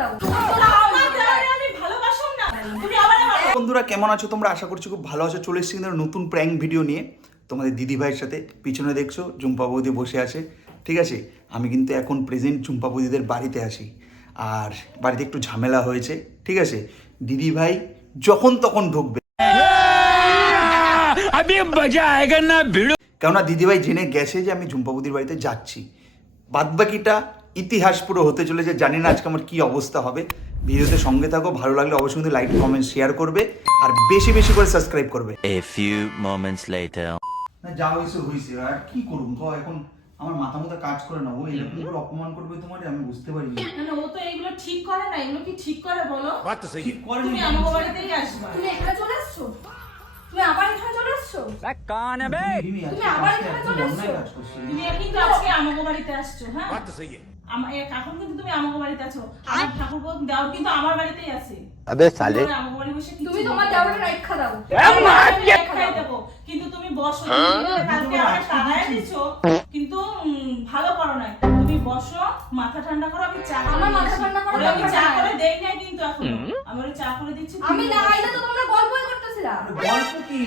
দাও। আমার দেওয়ারে আমি ভালোবাসো না, তুমি আবার আমার। বন্ধুরা কেমন আছো তোমরা? আশা করছি খুব ভালো আছো। চলে এসেছি কিন্তু নতুন প্র্যাঙ্ক ভিডিও নিয়ে তোমাদের দিদি ভাইয়ের সাথে। পিছনে দেখছো ঝুম্পা বৌদি বসে আছে, ঠিক আছে? আমি কিন্তু এখন প্রেজেন্ট ঝুম্পা বৌদিদের বাড়িতে আছি, আর বাড়িতে একটু ঝামেলা হয়েছে, ঠিক আছে? দিদি ভাই যখন তখন ঢুকবে, কেননা দিদিভাই জেনে গেছে যে আমি ঝুম্পা বৌদির বাড়িতে যাচ্ছি। বাদবাকিটা ইতিহাস পুরো হতে চলেছে, জানি না আজকে আমার কি অবস্থা হবে। ভিডিওতে সঙ্গে থাকো, ভালো লাগলে অবশ্যই কিন্তু লাইক কমেন্ট শেয়ার করবে আর বেশি বেশি করে সাবস্ক্রাইব করবে। A few moments later. না যা হয়েছে হয়েছে, আর কি করুন গো, এখন আমার মাথা মতো কাজ করে না। ও এরকম করে অপমান করবে তোমার, আমি বুঝতে পারি না। না ও তো এগুলো ঠিক করে না, এগুলো কি ঠিক করে বলো? ঠিক করে তুমি আমার বাড়িতেই আসবা। তুমি এখানে চলে আসছো? তুমি আবার এখানে চলে আসছো? তুমি আবার এখানে চলে অন্যায় এসছো? কাজ করছো। তুমি কিন্তু আজকে আমার বাড়িতে আসছো, হ্যাঁ? এখন কিন্তু তুমি আমার বাড়িতে আছো। আমার ঠাকুর বোন দেওয়ার কিন্তু আমার বাড়িতেই আছে। अबे साले আমার বাড়ি বসে কি তুমি তোমার দেওয়ারে রাখা দাও। খাই দেবো, কিন্তু তুমি বসো। কালকে আমাকে তাড়ায় দিছো, কিন্তু ভালো করো নাই। তুমি বসো, মাথা ঠান্ডা করো। আমি চা আমার মাথা ঠান্ডা করো, আমি চা করে দেই নাই কিন্তু এখন আমি ওরে চা করে দিচ্ছি। আমি না আইলে তো তোমরা গল্পই করতেছিলা। গল্প কি?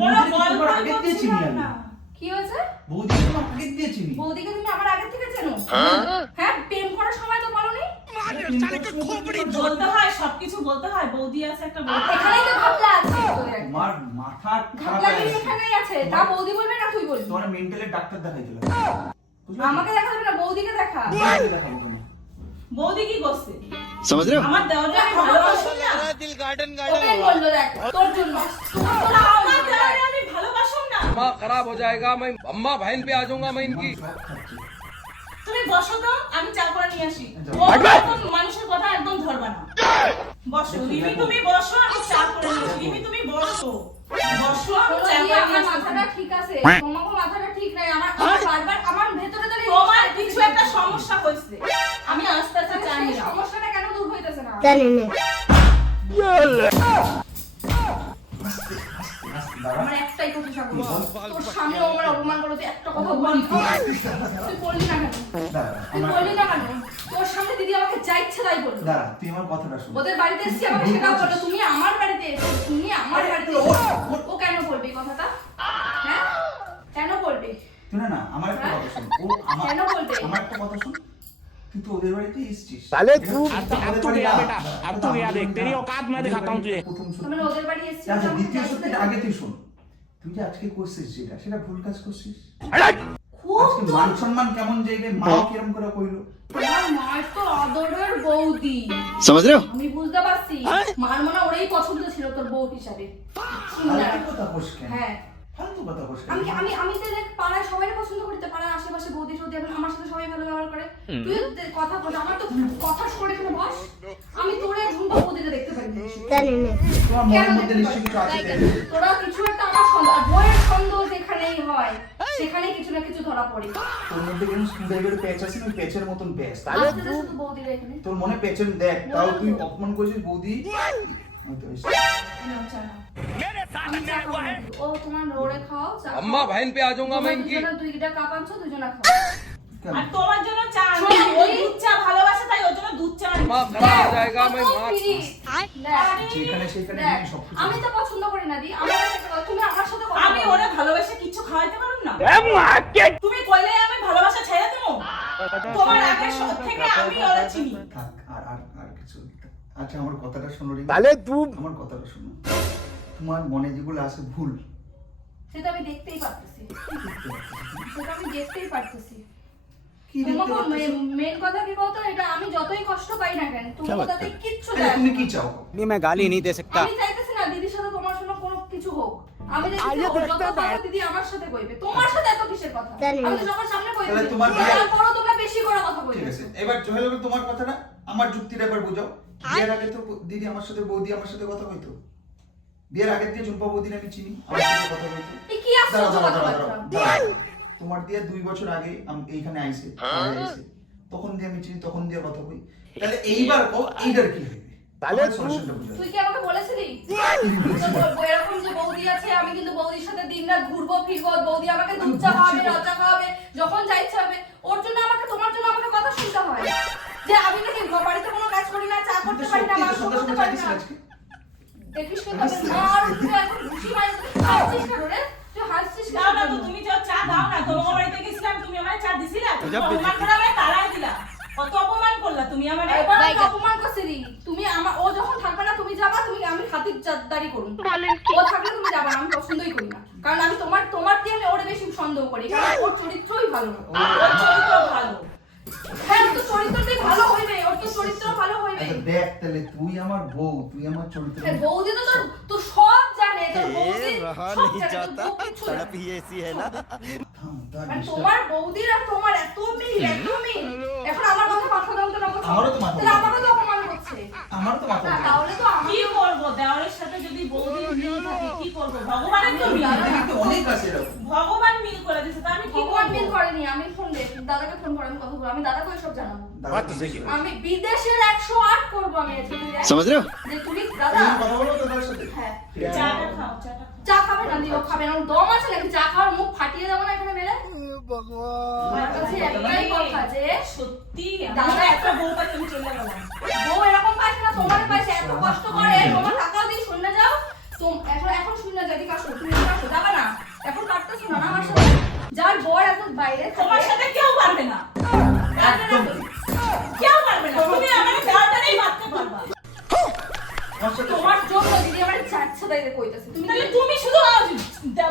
বড় বৌদিকে গল্প তোমার আগে দিয়ে চিনি আমি। না। কি হয়েছে? বৌদিকে তোমার আগে দিয়ে চিনি। বৌদিকে তুমি আমার আগে থেকে চেনো? হ্যাঁ, প্রেম করার সময় তো বলোনি? বলতে হয়, সবকিছু বলতে হয়। বৌদি আছে একটা বৌদি। এখানেই তো ঘাপলা আছে তোদের একটা। তোমার মাথা খারাপ ঘাপলা হয়ে গিরি গেছে। এখানেই আছে। তা বৌদি বলবে না তুই বলবি? তোমার মেন্টালের ডাক্তার দেখাইতে হবে। আমাকে দেখা যাবে না, বৌদিকে দেখা। বৌদিকে দেখাবো তোমার। বৌদি কি করছে? समझ रहे हो আমার দেওয়ারে আমি ভালোবাসি না। ওকে বললো দেখ তোর জন্য। আমার দেওয়ারে আমি ভালোবাসি না। दिमाग खराब हो जाएगा। मैं अम्मा बहन पे आ जाऊंगा मैं इनकी। তুমি বসো তো, আমি চা করে নিয়ে আসি। মানুষের কথা একদম ধরবা না। বসো রিমি, তুমি বসো, আমি চা করে নিয়ে আসি। রিমি তুমি বসো, বসো, আমি চা করে নিয়ে আমার আসি। মাথাটা ঠিক আছে, তোমাকে মাথাটা ঠিক নাই। আমার বারবার আমার ভেতরে দাঁড়িয়ে তোমার কিছু একটা সমস্যা হয়েছে। আমি আস্তে আস্তে চা সেই নিয়ে আসি। সমস্যাটা কেন দূর হইতেছে না? আমার একটাই কথা সাগর, তোর সামনে আমার অপমান করতে একটা কথা বলি। তুই বললি না কেন? তুই বললি না কেন? তোর সামনে দিদি আমাকে যা ইচ্ছে তাই বললো। দাঁড়া, তুই আমার কথাটা শোন। ওদের বাড়িতে এসেছি, আমাকে সেটাও বললো। তুমি আমার বাড়িতে এসেছো, তুমি আমার বাড়িতে এসেছো। ও কেন বলবে এই কথাটা? হ্যাঁ, কেন বলবে? তুই না আমার একটা কথা শোন। ও কেন বলবে? আমার একটা কথা শোন। তুই তো ওদের বাড়িতে এসেছিস। साले तू अब तू गया बेटा, अब तू गया देख, तेरी औकात मैं दिखाता हूँ तुझे। তুমি ওদের বাড়ি এসেছো, আচ্ছা, আমাকে দ্বিতীয় যা ইচ্ছে সত্যি তাই আগে তুই শোন। তুই যে আজকে করছিস সেটা ভুল কাজ করছিস। খুব আজকে তো মান সম্মান কেমন যাইবে, মাও কিরম করে কইলো। তোমার মায়ের তো আদরের বৌদি, समझ रहे हो আমি বুঝতে পারছি। মার মনে ওরাই পছন্দ ছিল তোর বউ হিসাবে। ফালতু কথা কোস কেন? হ্যাঁ, ফালতু কথা কোস কেন? আমি আমি আমি তো দেখ পাড়ায় সবাই পছন্দ করি, তো পাড়ায় আশেপাশে বৌদি সৌদি এবং আমার সাথে সবাই ভালো ব্যবহার করে। তুই কথা বল, আমার তো কথা শুনে এখানে বস। আমি তোরে ঝুমকা বৌদিটা দেখতে পারি না। তোমার মনের মধ্যে নিশ্চয়ই কিছু আছে তাই না? তোরা কিছু একটা আমার সন্দেহ, আর বইয়ের সন্দেহ যেখানেই হয় সেখানেই কিছু না কিছু ধরা পড়ে। তোর মধ্যে কেন স্ক্রুড্রাইভারে প্যাচ আছে না, ওই প্যাচের মতন প্যাচ। আসতে দে শুধু বৌদিরা এখানে। তোর মনে পেছন দেখ, তাও তুই অপমান করেছিস বৌদি। আমি তো এসে- ও তোমার রোড়ে খাও চা খাও। अम्मा बहन पे आ जाऊंगा मैं इनकी। দুজনা দুইটা কাপ আনছো, দুজনা খাও। কেন? আর তোমার জন্য চা আনছি। শোনো, ও দুধ চা ভালোবাসে, তাই ওর জন্য দুধ চা दिमाग আনছি। खराब हो जाएगा मैं কত माँ ফিরি। দেখ, যেখানে সেখানে দেখ, তুমি সবকিছু আমি তো পছন্দ করি না দি, আমার কাছে কথা, তুমি আমার সাথে কথা আমি বলো। ওরে ভালোবাসে কিছু খাওয়াইতে পারুম না? তুমি কইলে আমি ভালোবাসা ছেড়ে দেবো? তোমার আগে থেকে আমি ওরে চিনি। থাক, আর কিছু। আচ্ছা, আমার কথাটা শোনো রে। साले तू আমার কথাটা শোনো। তোমার মনে যেগুলো আছে ভুল, সেটা আমি দেখতেই পারতেছি, সেটা আমি দেখতেই পারতেছি। কি দেখতে তোমাকে পাচ্ছ? মেন কথা কি বলতো, এটা আমি যতই কষ্ট পাই না কেন, তুমি তাতে কিচ্ছু যায় তুমি আসে কি না। চাও? नहीं मैं गाली नहीं दे सकता। আমি চাইতেছি না দিদির সাথে তোমার জন্য কোনো কিছু হোক। আমি দেখতেছি ওর যত কথা দিদি আমার সাথে কইবে, তোমার সাথে এত কিসের কথা? আমি তো সবার সামনে কইবে, তাহলে তোমার বিয়ে- তারপরও তোমরা বেশি করে কথা ঠিক কইবে। আছে, এবার জয় হবে তোমার কথাটা, আমার যুক্তিটা এবার বুঝাও। বিয়ের আগে তো দিদি আমার সাথে, বৌদি আমার সাথে কথা কইতো। বিয়ের আগে দিয়ে ঝুম্পা বৌদির আমি চিনি, আমার সাথে কথা কইতো। এই কি আশ্চর্য কথাবার্তা? তোমার দিয়ে 2 বছর আগে আমি এইখানে আইছে, তখন দিয়ে আমি চিনি, তখন দিয়ে কথা কই। তাহলে এইবার কও এইটার কি হবে? তাহলে আমার solution-টা বুঝাও। তুই কি আমাকে বলেছিলি এরকম যে বৌদি আছে, আমি কিন্তু বৌদির সাথে দিনরাত ঘুরবো ফিরবো, বৌদি আমাকে দুধ চা খাওয়াবে, লজ্জা খাওয়াবে, যখন যা ইচ্ছা হবে। ওর জন্য আমাকে, তোমার জন্য আমাকে কথা শুনতে হয় যে আমি নাকি বাড়িতে করি না, চা করতে পারি না, মাংস করতে পারি না। দেখিস তো তবে মার তুই এখন ঘুষি মারি, হাসছিস কেন রে? তুই হাসছিস কেন? দাও না তো, তুমি যাও চা দাও না। তোমার বাড়িতে গেছিলাম, তুমি আমায় চা দিছিলা? তুমি অপমান করে আমায় তাড়াই দিলা। কত অপমান করলা তুমি আমারে। এবার আমি অপমান করছি রে। তুমি আমার, ও যখন থাকবে না তুমি যাবা, তুমি আমি খাতির জাতদারি করুন। ও থাকলে তুমি যাবা না, আমি পছন্দই করি না। কারণ আমি তোমার দিয়ে আমি ওরে বেশি সন্দেহ করি, কারণ ওর চরিত্রই ভালো না। ওর চরিত্র ভালো। হ্যাঁ, ওর তো চরিত্রটাই ভালো হইবে, ওর তো চরিত্র ভালো হইবে। আচ্ছা দেখ তাহলে, তুই আমার বউ, তুই আমার চরিত্র। হ্যাঁ, বৌদি তো তো সব জানে, তোর বৌদি সব জানে, তোর বউ কিচ্ছু জানে না। ही ऐसी है ना মানে তোমার বৌদির আর তোমার এত মিল, এত মিল। এখন আমার কথা মাথা দাও তো না বলছো? আমারও তো মাথা তাহলে আমাকে তো অপমান করছে। আমার তো মাথা না, তাহলে তো আমি কি করব? দেওয়ারের সাথে যদি বৌদির মিল থাকে কি করব? ভগবানের তো মিল। অনেক আছে এরকম। ভগবান মিল করে দিয়েছে, তো আমি কি ভগবান করব? মিল করেনি। আমি ফোন দে, দাদাকে ফোন করে আমি কথা বলবো। আমি দাদাকে সব জানাবো। बात तो सही है আমি বিদেশের 108 করব আমি আজকে। তুই দেখ समझ रहे हो যে তুমি দাদা। তুমি কথা বলো তো তার সাথে। হ্যাঁ, চাটা খাও, চাটা খাও। চা খাবে না? দিও খাবে না? ওর দম আছে নাকি? চা খাওয়ার মুখ ফাটিয়ে দেবো না এখানে মেরে? আমার কাছে একটাই কথা যে সত্যি দাদা দাদা একটা বউ পাই, তুমি চলে গেলাম। বউ এরকম পাইছে না, তোমার পাইছে। এত কষ্ট করে তোমার টাকাও দিয়ে শুনে যাও। এখন শুনে যাও, এদিকে আসো, তুমি এদিকে আসো, যাবে না? এখন কাটতেছো না আমার সাথে? যার বর এত বাইরে তোমার থাকে, সাথে কেউ পারবে না। একদম কেউ পারবে না। তুমি আমাকে দেওয়াটাই মারতে পারবা। আমার সাথে তোমার জন্য দিদি আমার চাচ্ছে তাইলে কইতাছে। তুমি তাহলে তুমি শুধু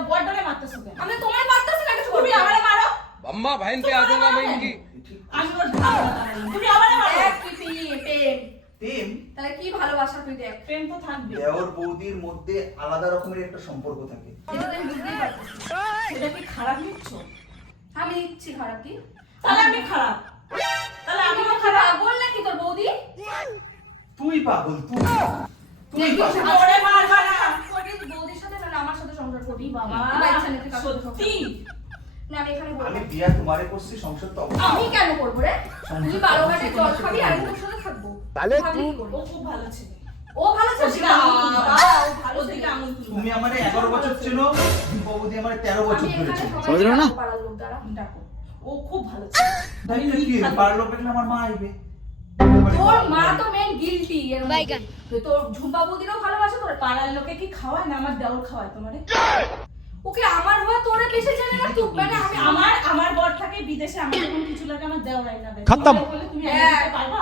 বড়টারে মারতেছো কেন? আমি তোমার পারতাছি না কিছু তুমি করতে। আমারে মারো। अम्मा बहन पे आ जाऊंगा मैं इनकी আমি ওর ধারণা দাঁড়াই। তুমি আমারে মারো। দেখ কি প্রেম। প্রেম, তাহলে কি ভালোবাসা তুই দেখ। প্রেম তো থাকবে। দেওর বৌদির মধ্যে আলাদা রকমের একটা সম্পর্ক থাকে। এটা তো আমি বুঝতেই পারতেছি। সেটা কি খারাপ নিচ্ছ? আমি ইচ্ছি খারাপ কি? তাহলে আমি খারাপ। তাহলে আমি আমিও কি খারাপ। পাগল নাকি তোর বৌদি? তুই পাগল, তুই দেখিস পাগল। ওরে মারবা না। তোর বৌদির সাথে না আমার সাথে সংসার করবি বাবা, তুই বাচ্চা নিতে কাজ করতে সত্যি। না, আমি এখানে বলবো আমি না। বিয়া তোমারে করছি, সংসার তো অবশ্যই। আমি কেন করবো রে? তুই 12 ঘাটে জল খাবি আর আমি তোর সাথে থাকবো। তাহলে ভাবলি কি করবো? ও খুব ভালো ছেলে। ও ভালো ছেলে। ওদিকে আঙুল তুলবা। বাবা, ও ভালো ওদিকে ছেলে। আঙুল তুলবা। তুমি আমারে 11 বছর চেনো, বৌদি আমারে 13 বছর আমি ধরে এখানে চেনো। समझ रहे हो ना? পাড়ার লোক দ্বারা। ডাকো। ও খুব ভালো ছেলে। তাই তো কি পারলো পেলে আমার মা আইবে। তোর মা তো মেন গিলটি এর মধ্যে। তোর ঝুম্পা বৌদিরও ভালোবাসে তোর। পাড়ার লোকে কি খাওয়ায় না? আমার দেওর খাওয়ায় তোমারে। ওকে আমার হওয়া তোরে বেশি জানে না তুই, মানে আমি আমার বর থাকে বিদেশে, আমার যখন কিছু লাগে আমার দেওর আইনা দেয়। খতম। তুমি বলে তুমি আইনা হ্যাঁ। দিতে পারবা?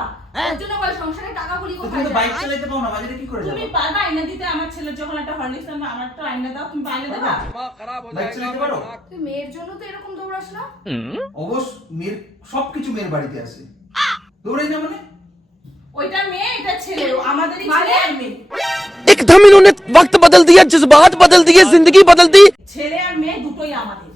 ওর জন্য বল সংসারে টাকাগুলি তুমি কোথায় তো যায়? বাইক চালাতে পাও না, বাজারে কি করে যাবে? তুমি পারবা আইনা দিতে? আমার ছেলের যখন একটা হরলিক্স আনবে, আমার তো আইনা দাও, তুমি আইনা দেবা? दिमाग खराब हो বাইক जाएगा চালাতে পারো? नाक তুই মেয়ের জন্য তো এরকম দৌড়াস না? অবশ্য মেয়ের সবকিছু মেয়ের বাড়িতে আছে। দৌড়াই না মানে? ওইটা মেয়ে, এটা ছেলে। ও আমাদেরই মানে? ছেলে আর মেয়ে। एकदम इन्होंने वक्त बदल दिया जज्बात बदल दिए जिंदगी बदल दी ছেলে আর মেয়ে দুটোই আমাদের।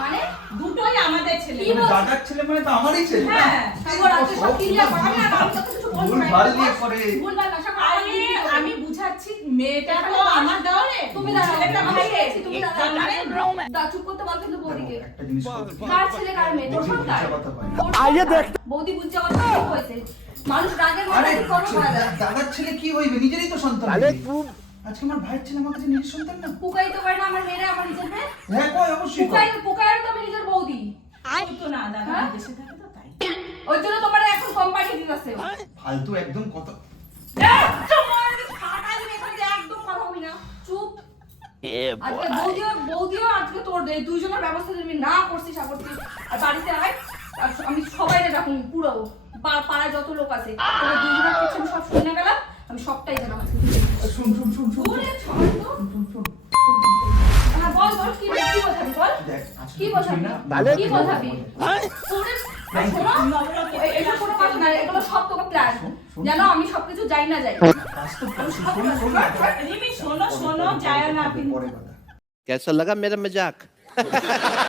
মানে দুটোই আমাদের ছেলে। কি মানে বলছিস? দাদার ছেলে মানে তো আমারই ছেলে। হ্যাঁ। সাগর আজকে সব ক্লিয়ার কর। আমি আর আমি তো কিছু বলবো ভুল না। ভাল দিয়ে করে। ভুলভাল না, সাগর, আরে আমি বুঝাচ্ছি, মেয়েটা তো আমার দেওরে। তুমি দাঁড়াও, ছেলেটা আমি ভাই গেছি, তুমি দাঁড়াও। জানে? দা চুপ করতে বল কিন্তু বৌদিকে। একটা জিনিস বলছি। কার ছেলে কার মেয়ে? তোর বৌদি সন্তান? বুঝা কথা কয়। তোর সন্তান। বৌদি বুঝছে কথা ঠিক হয়েছে। মানুষ রাগের আরে মাথায় করো ভাড়া। দাদার ছেলে কি হইবে? নিজেরই তো সন্তান। তাহলে হইবে। আজকে আমার ভাইয়ের ছেলে আমার কাছে নিজের সন্তান না। পুকাই তো পারে না আমার মেয়েরা আমার নিজের মেয়ে। হ্যাঁ কয়, অবশ্যই পুকাই কয়। পুকাইয়ের তো আমি নিজের বৌদি। ওই তো না, দাদা হ্যাঁ? বিদেশে থাকে তো তাই। ওই জন্য তোমার এখন কোম্পানি দিতেছে। ফালতু একদম কত। একদম কথা হবি না, চুপ। আজকে বৌদিও আজকে তোর দুইজনের ব্যবস্থা তুমি না করছিস সাগর, তুই আর বাড়িতে আয়। আর আমি সবাই রাখুন পুরো পাড়ায় যত লোক আছে তোদের দুইজনের কিছু আমি সব শুনে গেলাম। আমি সবটাই জানাম আজকে। শুন শুন শুন শুন দূরে ছাড় তো। হ্যাঁ, বল বল কি বোঝাবি বল। দেখ আজকে কি বোঝাবি? না, কি বোঝাবি? তোরে শোনো, এসব কোনো কথা না, এগুলো সব তোকে প্ল্যান। যেন আমি সবকিছু যাই না যাই। বাস্তব কথা, শোন শোন না। রিমি শোনো, শোনো, যায় না। পরে কথা। कैसा लगा मेरा मजाक